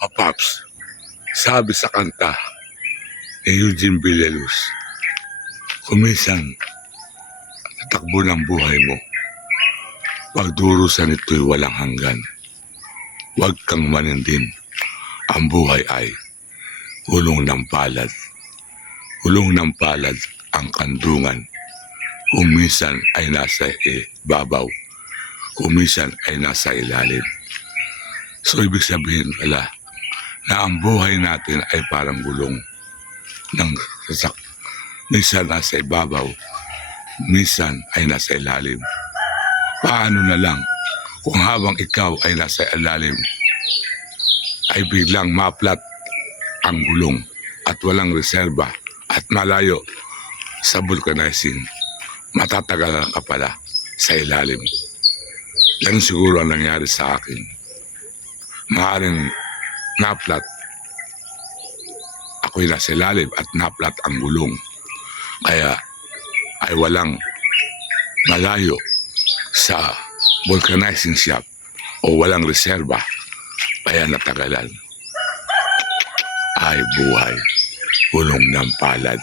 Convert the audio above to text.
Apaps, sabi sa kanta ni Eugene Villaluz, kumisan, tatakbo ng buhay mo. Pagdurusan ito'y walang hanggan. Huwag kang manindim. Ang buhay ay hulong ng palad. Hulong ng palad ang kandungan. Kumisan ay nasa ibabaw. Kumisan ay nasa ilalim. So ibig sabihin pala na ang buhay natin ay parang gulong ng sasak. Minsan nasa ibabaw, minsan ay nasa ilalim. Paano na lang kung habang ikaw ay nasa ilalim, ay biglang maplat ang gulong at walang reserba at malayo sa vulcanizing, matatagal ka pala sa ilalim. Yan siguro ang nangyari sa akin. Maaring naplat. Ako'y nasa ilalim at naplat ang gulong. Kaya ay walang malayo sa vulcanizing shop o walang reserba. Kaya natagalan. Ay buhay. Gulong ng palad.